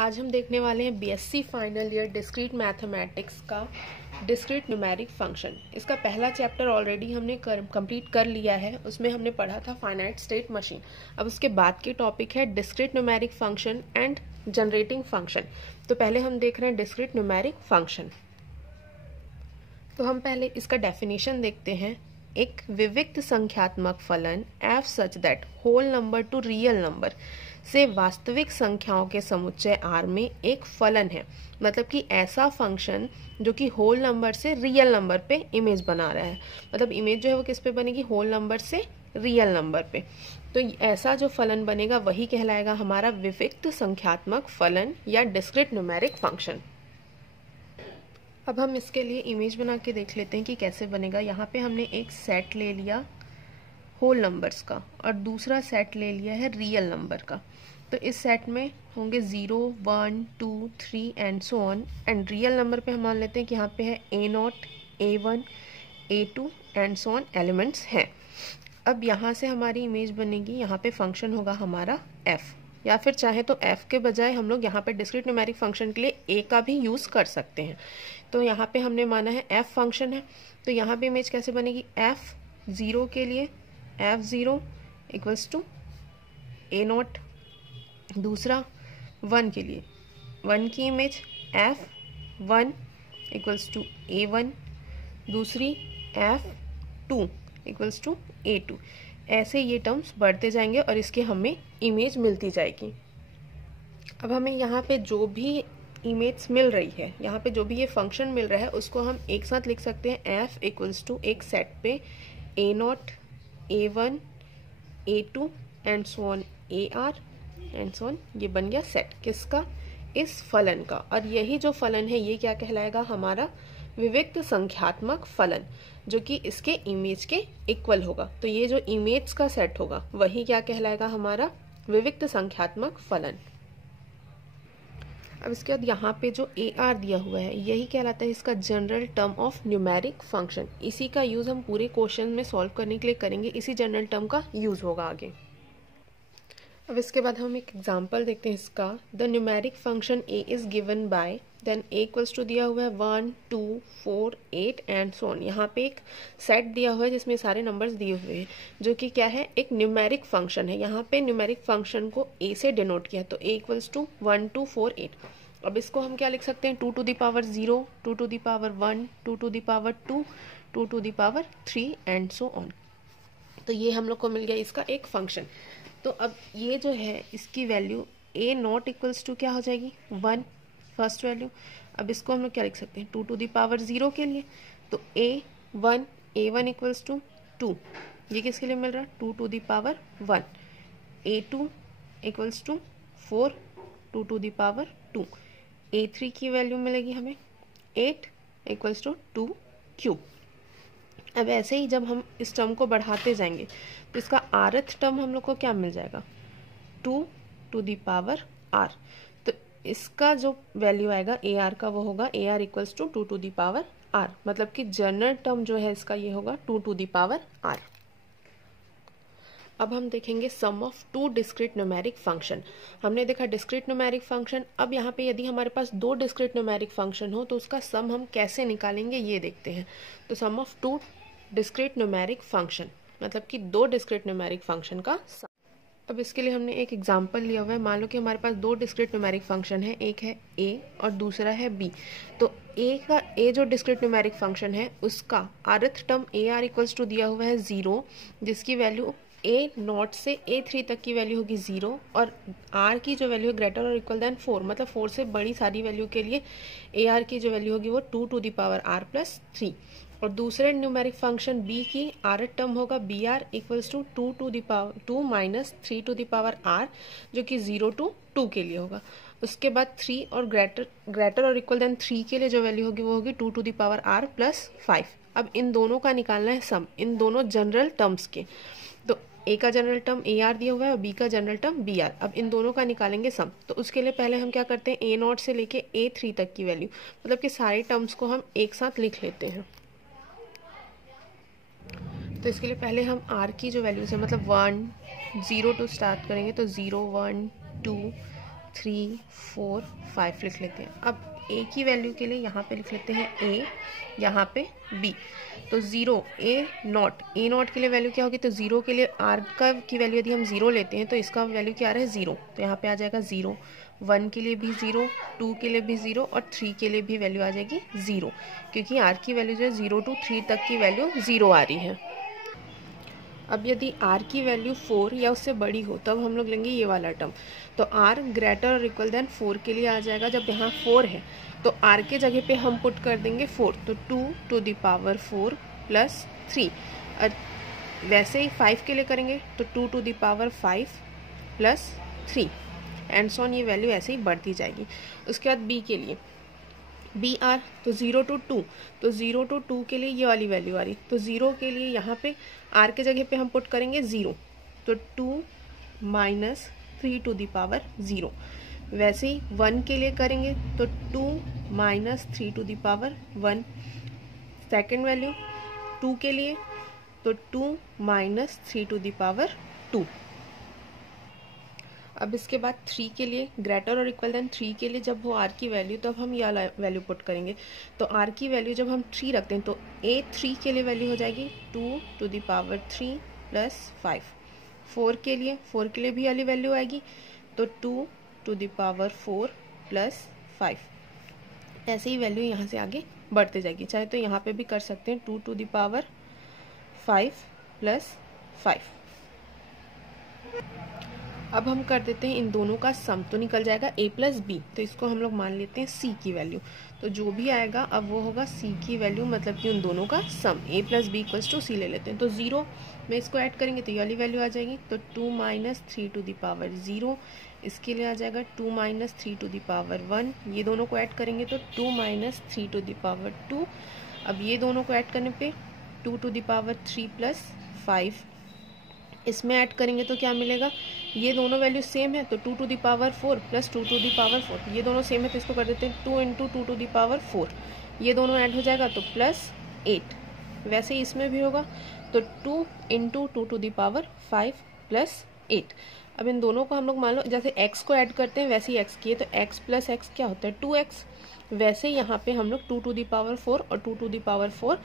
आज हम देखने वाले हैं BSc final year discrete mathematics का डिस्क्रीट न्यूमेरिक फंक्शन। इसका पहला चैप्टर ऑलरेडी हमने कंप्लीट कर लिया है। उसमें हमने पढ़ा था फाइनाइट स्टेट मशीन। अब उसके बाद की टॉपिक है discrete numeric function and generating function. तो पहले हम देख रहे हैं डिस्क्रीट न्यूमेरिक फंक्शन। तो हम पहले इसका डेफिनेशन देखते हैं। एक विविक्त संख्यात्मक फलन f such that whole number to real number से वास्तविक संख्याओं के समुच्चय r में एक फलन है। मतलब कि ऐसा फंक्शन जो कि होल नंबर से रियल नंबर पे इमेज बना रहा है। मतलब इमेज जो है वो किस पे बनेगी, होल नंबर से रियल नंबर पे। तो ऐसा जो फलन बनेगा वही कहलाएगा हमारा विविक्त संख्यात्मक फलन या डिस्क्रीट न्यूमेरिक फंक्शन। अब हम इसके लिए इमेज बना के देख लेते हैं कि कैसे बनेगा। यहाँ पे हमने एक सेट ले लिया होल नंबर्स का और दूसरा सेट ले लिया है रियल नंबर का। तो इस सेट में होंगे 0, 1, 2, 3 and so on. And real number पे हम मान लेते हैं कि यहाँ पे है A0, A1, A2 and so on elements हैं। अब यहाँ से हमारी इमेज बनेगी, यहाँ पे फंक्शन होगा हमारा f, या फिर चाहे तो f के बजाय हम लोग यहाँ पे डिस्क्रीट न्यूमेरिक फंक्शन के लिए a का भी यूज़ कर सकते हैं। तो यहाँ पे हमने माना है f फंक्शन है। तो यहाँ पे इमेज कैसे बनेगी, f0 के लिए f0 इक्वल्स टू A0, दूसरा 1 के लिए 1 की image f1 equals to A1, दूसरी f2 इक्वल्स टू A2। ऐसे ये टर्म्स बढ़ते जाएंगे और इसके हमें इमेज मिलती जाएगी। अब हमें यहाँ पे जो भी इमेज मिल रही है, यहाँ पे जो भी ये फंक्शन मिल रहा है उसको हम एक साथ लिख सकते हैं f इक्वल्स टू एक सेट पे A0, A1, A2 and so on AR and so on. ये बन गया सेट किसका, इस फलन का। और यही जो फलन है ये क्या कहलाएगा, हमारा विविक्त संख्यात्मक फलन, जो कि इसके इमेज के इक्वल होगा। तो ये जो इमेज का सेट होगा वही क्या कहलाएगा, हमारा विविक्त संख्यात्मक फलन। अब इसके बाद यहाँ पे जो AR दिया हुआ है यही कहलाता है इसका general term of numeric function. इसी का यूज हम पूरे क्वेश्चन में सॉल्व करने के लिए करेंगे। इसी जनरल टर्म का यूज होगा आगे। अब इसके बाद हम एक एग्जांपल देखते हैं इसका। The numeric function a is given by, then a equals to दिया हुआ है 1, 2, 4, 8 एंड सो ऑन। यहाँ पे एक सेट दिया हुआ है जिसमें सारे नंबर्स दिए हुए हैं, जो कि क्या है, एक न्यूमेरिक फंक्शन है। यहाँ पे न्यूमेरिक फंक्शन को a से डिनोट किया, तो a इक्वल्स टू 1, 2, 4, 8। अब इसको हम क्या लिख सकते हैं, 2 to the power 0, 2 to the power 1, 2 to the power 2, 2 to the power 3 and so on. तो ये हम लोग को मिल गया इसका एक फंक्शन। तो अब ये जो है इसकी वैल्यू A0 इक्वल्स टू क्या हो जाएगी, 1 फर्स्ट वैल्यू। अब इसको हम लोग क्या लिख सकते हैं, 2 टू द पावर 0 के लिए, तो A1 इक्वल्स टू 2। ये किसके लिए मिल रहा है, 2 to the power 1। A2 equals to 4, 2 to the power 2। A3 की वैल्यू मिलेगी हमें 8 इक्वल्स टू 2 क्यूब। अब ऐसे ही जब हम इस टर्म को बढ़ाते जाएंगे तो इसका rth टर्म हम लोग को क्या मिल जाएगा, 2 टू द पावर r। तो इसका जो वैल्यू आएगा AR का वो होगा AR equals to 2 to the power r। मतलब कि जनरल टर्म जो है इसका ये होगा 2 टू द पावर r। अब हम देखेंगे sum of two discrete numeric function. हमने देखा डिस्क्रीट न्यूमेरिक फंक्शन। अब यहाँ पे यदि हमारे पास दो डिस्क्रीट न्यूमेरिक फंक्शन हो तो उसका सम हम कैसे निकालेंगे ये देखते हैं। तो sum of two discrete numeric function, मतलब कि दो डिस्क्रीट न्यूमेरिक फंक्शन का सम। अब इसके लिए हमने एक एग्जांपल लिया हुआ है। मान लो कि हमारे पास दो डिस्क्रीट न्यूमेरिक फंक्शन है, एक है a और दूसरा है b। तो a जो डिस्क्रीट न्यूमेरिक फंक्शन है उसका rth term AR equals to दिया हुआ है 0, जिसकी वैल्यू A0 से A3 तक की वैल्यू होगी 0, और R की जो वैल्यू है ग्रेटर और इक्वल देन 4, मतलब 4 से बड़ी सारी वैल्यू के लिए AR की जो वैल्यू होगी वो 2 to the power R plus 3। और दूसरे न्यूमेरिक फंक्शन b की rth टर्म होगा BR equals to 2 to the power 2 minus 3 to the power R, जो कि 0 टू 2 के लिए होगा। उसके बाद 3 और ग्रेटर और इक्वल देन 3 के लिए जो वैल्यू होगी वो होगी 2 to the power R plus 5। अब इन दोनों का निकालना है सम, इन दोनों जनरल टर्म्स के। तो a का जनरल टर्म AR दिया हुआ है और b का जनरल टर्म BR। अब इन दोनों का निकालेंगे सम। तो उसके लिए पहले हम क्या करते हैं, A0 से लेके A3 तक की वैल्यू, मतलब कि सारे टर्म्स को हम एक साथ लिख लेते हैं। तो इसके लिए पहले हम R की जो वैल्यूज है, मतलब 1, 0 टू स्टार्ट करेंगे, तो 0, 1, 2, 3, 4, 5 लिख लेते हैं। अब ए की वैल्यू के लिए यहाँ पे लिख लेते हैं ए, यहाँ पे बी। तो 0 ए नॉट के लिए वैल्यू क्या होगी, तो 0 के लिए आर का की वैल्यू यदि हम 0 लेते हैं तो इसका वैल्यू क्या आ रहा है 0, तो यहाँ पे आ जाएगा 0। 1 के लिए भी 0, 2 के लिए भी 0 और 3 के लिए भी वैल्यू आ जाएगी 0, क्योंकि आर की वैल्यू जो है 0 to 3 तक की वैल्यू 0 आ रही है। अब यदि r की वैल्यू 4 या उससे बड़ी हो तब हम लोग लेंगे ये वाला टर्म। तो r ग्रेटर और इक्वल देन 4 के लिए आ जाएगा, जब यहाँ 4 है तो r के जगह पे हम पुट कर देंगे 4, तो 2 to the power 4 प्लस 3। और वैसे ही 5 के लिए करेंगे तो 2 to the power 5 plus 3 and so on, ये वैल्यू ऐसे ही बढ़ती जाएगी। उसके बाद b के लिए बी आर, तो 0 to 2, तो 0 to 2 के लिए ये वाली वैल्यू आ रही, तो 0 के लिए यहाँ पे आर के जगह पे हम पुट करेंगे 0, तो 2 माइनस 3 to the power 0। वैसे ही 1 के लिए करेंगे तो 2 minus 3 to the power 1। Second value 2 के लिए तो 2 माइनस 3 to the power 2। अब इसके बाद 3 के लिए ग्रेटर और इक्वल देन 3 के लिए जब वो r की वैल्यू, तब हम यह वैल्यू पुट करेंगे। तो r की वैल्यू जब हम 3 रखते हैं तो a3 के लिए वैल्यू हो जाएगी 2 to the power 3 प्लस 5। 4 के लिए भी वाली वैल्यू आएगी, तो 2 to the power 4 प्लस 5। ऐसे ही वैल्यू यहाँ से आगे बढ़ते जाएगी, चाहे तो यहाँ पे भी कर सकते हैं 2 to the power 5 प्लस 5। अब हम कर देते हैं इन दोनों का सम, तो निकल जाएगा a प्लस बी, तो इसको हम लोग मान लेते हैं c की वैल्यू। तो जो भी आएगा अब वो होगा c की वैल्यू, मतलब कि उन दोनों का सम। a plus B equals to c ले लेते हैं, तो 0 में इसको ऐड करेंगे तो ये वाली वैल्यू आ जाएगी, तो 2 माइनस 3 to the power 0। इसके लिए आ जाएगा 2 माइनस 3 to the power 1। ये दोनों को ऐड करेंगे तो 2 माइनस 3 to the power 2। अब ये दोनों को ऐड करने पे 2 to the power 3 प्लस 5। इसमें ऐड करेंगे तो क्या मिलेगा, ये दोनों वैल्यू सेम है तो 2 to the power 4 plus 2 to the power 4, ये दोनों सेम है तो इसको कर देते हैं 2 into 2 to the power 4। ये दोनों ऐड हो जाएगा तो प्लस 8। वैसे ही इसमें भी होगा तो 2 into 2 to the power 5 plus 8। अब इन दोनों को हम लोग मान लो जैसे x को ऐड करते हैं वैसे ही x किए, तो x प्लस x क्या होता है 2x। वैसे यहाँ पे हम लोग 2 to the power 4 और 2 to the power 4,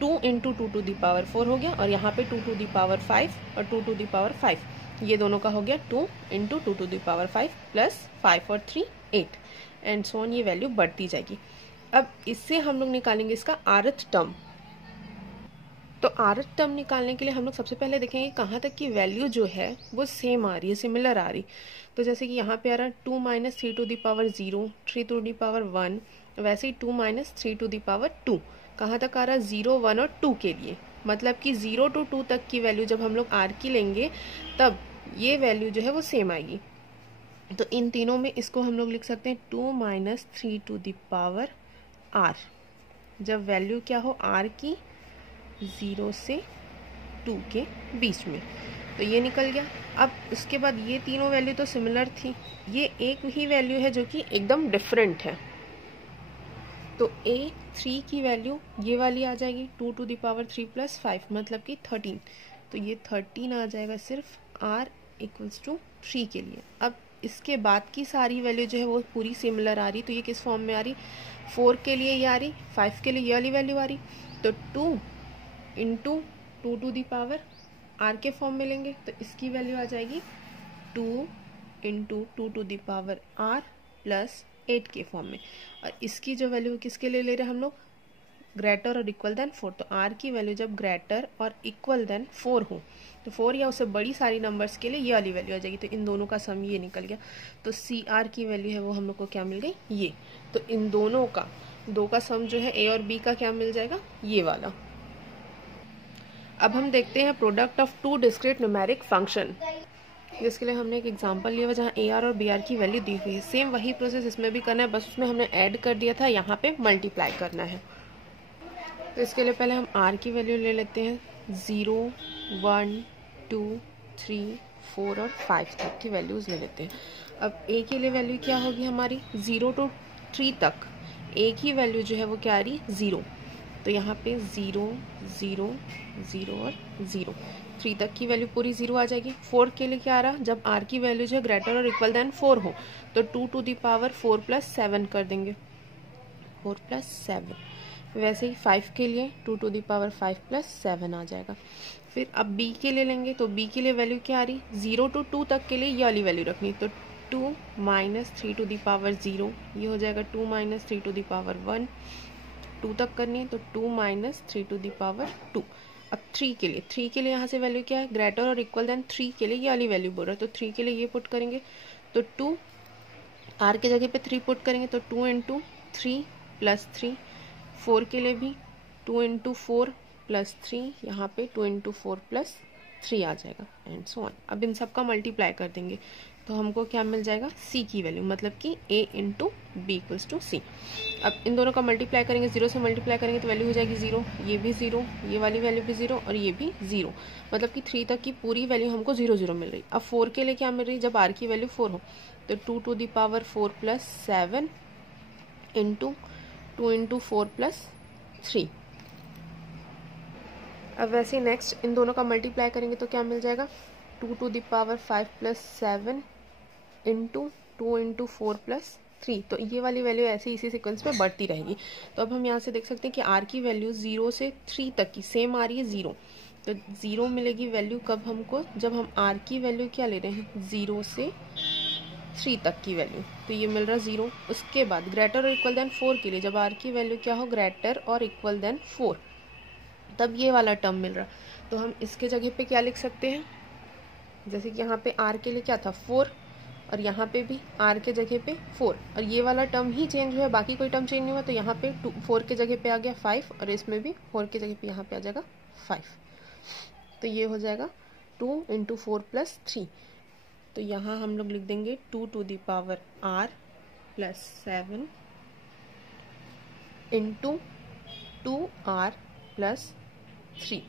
2 into 2 to the power 4 हो गया, और यहाँ पे 2 to the power 5 और 2 to the power 5, ये दोनों का हो गया 2 into 2 to the power 5 plus 5 और 3 8 एंड सो ऑन, ये वैल्यू बढ़ती जाएगी। अब इससे हम लोग निकालेंगे इसका rth टर्म। तो rth टर्म निकालने के लिए हम लोग सबसे पहले देखेंगे कहाँ तक की वैल्यू जो है वो सेम आ रही है, सिमिलर आ रही। तो जैसे कि यहाँ पे आ रहा है 2 minus 3 to the power 0, 3 to the power 1, वैसे ही 2 माइनस 3 to the power 2 कहाँ तक आ रहा है 0, 1 और 2 के लिए, मतलब कि 0 to 2 तक की वैल्यू जब हम लोग r की लेंगे तब ये वैल्यू जो है वो सेम आएगी। तो इन तीनों में इसको हम लोग लिख सकते हैं 2 minus 3 to the power r, जब वैल्यू क्या हो r की 0 से 2 के बीच में, तो ये निकल गया। अब उसके बाद ये तीनों वैल्यू तो सिमिलर थी, ये एक ही वैल्यू है जो कि एकदम डिफरेंट है। तो a3 की वैल्यू ये वाली आ जाएगी 2 to the power 3 प्लस 5, मतलब कि 13। तो ये 13 आ जाएगा सिर्फ r इक्वल्स टू 3 के लिए। अब इसके बाद की सारी वैल्यू जो है वो पूरी सिमिलर आ रही, तो ये किस फॉर्म में आ रही, 4 के लिए ये आ रही, 5 के लिए ये वाली वैल्यू आ रही, तो 2 into 2 to the power r के फॉर्म में लेंगे तो इसकी वैल्यू आ जाएगी 2 into 2 to the power r plus 8 के फॉर्म में। और इसकी जो वैल्यू किसके लिए ले रहे हैं हम लोग, ग्रेटर और इक्वल देन 4। तो r की वैल्यू जब ग्रेटर और इक्वल देन 4 हो, तो 4 या उससे बड़ी सारी नंबर्स के लिए ये वाली वैल्यू आ जाएगी। तो इन दोनों का सम ये निकल गया, तो CR की वैल्यू है वो हम लोग को क्या मिल गई, ये। तो इन दोनों का दो का सम जो है A और B का क्या मिल जाएगा, ये वाला। अब हम देखते हैं product of two discrete numeric function, जिसके लिए हमने एक एग्जांपल लिया हुआ जहाँ AR और BR की वैल्यू दी हुई है। सेम वही प्रोसेस इसमें भी करना है, बस उसमें हमने ऐड कर दिया था, यहाँ पे मल्टीप्लाई करना है। तो इसके लिए पहले हम R की वैल्यू ले लेते हैं, 0, 1, 2, 3, 4 और 5 तक की वैल्यूज़ ले लेते हैं। अब A के लिए वैल्यू क्या होगी हमारी, 0 to 3 तक A की वैल्यू जो है वो क्या आ रही, 0। तो यहाँ पे 0, 0, 0 और 0। 3 तक की वैल्यू पूरी 0 आ जाएगी। 4 के लिए क्या आ रहा, जब r की वैल्यू जो है ग्रेटर और इक्वल देन 4 हो तो 2 टू द पावर 4 प्लस 7 कर देंगे, 4 प्लस 7। वैसे ही 5 के लिए 2 टू द पावर 5 प्लस 7 आ जाएगा। फिर अब b के लिए लेंगे तो b के लिए वैल्यू क्या आ रही, 0 टू 2 तक के लिए ये वाली वैल्यू रखनी, तो 2 माइनस 3 टू द पावर 0, ये हो जाएगा 2 माइनस 3 टू द पावर 1। 2 तक करनी है तो 2 माइनस 3 टू द पावर 2। अब 3 के लिए यहाँ से वैल्यू क्या है, ग्रेटर और इक्वल देन 3 के लिए ये वाली वैल्यू बोल रहा है, तो 3 के लिए ये पुट करेंगे तो 2, r के जगह पे 3 पुट करेंगे तो 2 इंटू 3 प्लस 3। 4 के लिए भी 2 इंटू 4 प्लस 3, यहाँ पे 2 इंटू 4 प्लस 3 आ जाएगा एंड सो ऑन। अब इन सब का मल्टीप्लाई कर देंगे तो हमको क्या मिल जाएगा, c की वैल्यू, मतलब कि a into B equals to C. अब इन दोनों का मल्टीप्लाई करेंगे, 0 से मल्टीप्लाई करेंगे तो वैल्यू हो जाएगी 0, ये भी 0, ये वाली वैल्यू भी 0 और ये भी 0, मतलब कि 3 तक की पूरी वैल्यू हमको 0 0 मिल रही। अब 4 के लिए क्या मिल रही, जब r की वैल्यू 4 हो तो 2 to the power 4 plus 7 into 2 into 4 plus 3। अब वैसे नेक्स्ट इन दोनों का मल्टीप्लाई करेंगे तो क्या मिल जाएगा, 2 to the power 5 plus 7 into 2 into 4 plus 3। तो ये वाली वैल्यू ऐसे इसी सीक्वेंस में बढ़ती रहेगी। तो अब हम यहाँ से देख सकते हैं कि r की वैल्यू 0 से 3 तक की सेम आ रही है 0, तो 0 मिलेगी वैल्यू कब हमको, जब हम r की वैल्यू क्या ले रहे हैं, 0 से 3 तक की वैल्यू, तो ये मिल रहा 0। उसके बाद ग्रेटर और इक्वल देन 4 के लिए जब r की वैल्यू क्या हो, ग्रेटर और इक्वल देन 4, तब ये वाला टर्म मिल रहा। तो हम इसके जगह पे क्या लिख सकते हैं, जैसे कि यहाँ पे r के लिए क्या था 4 और यहाँ पे भी r के जगह पे 4 और ये वाला टर्म ही चेंज हुआ है, बाकी कोई टर्म चेंज नहीं हुआ, तो यहाँ पे 4 के जगह पे आ गया 5 और इसमें भी 4 के जगह पे यहाँ पे आ जाएगा 5। तो ये हो जाएगा 2 इंटू 4 प्लस 3। तो यहाँ हम लोग लिख देंगे 2 to the power r plus 7 into 2r plus 3।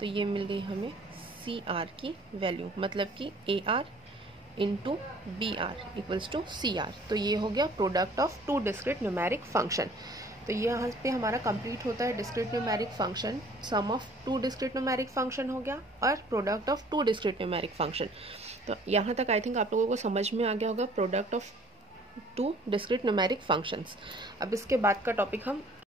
तो ये मिल गई हमें सी आर की वैल्यू, मतलब कि A R into B R equals to C R. तो ये हो गया product of two discrete numeric function. तो यहाँ पे हमारा कंप्लीट होता है discrete numeric function, sum of two discrete numeric function हो गया और product of two discrete numeric function. तो यहाँ तक आई थिंक आप लोगों को समझ में आ गया होगा product of two discrete numeric functions. अब इसके बाद का टॉपिक हम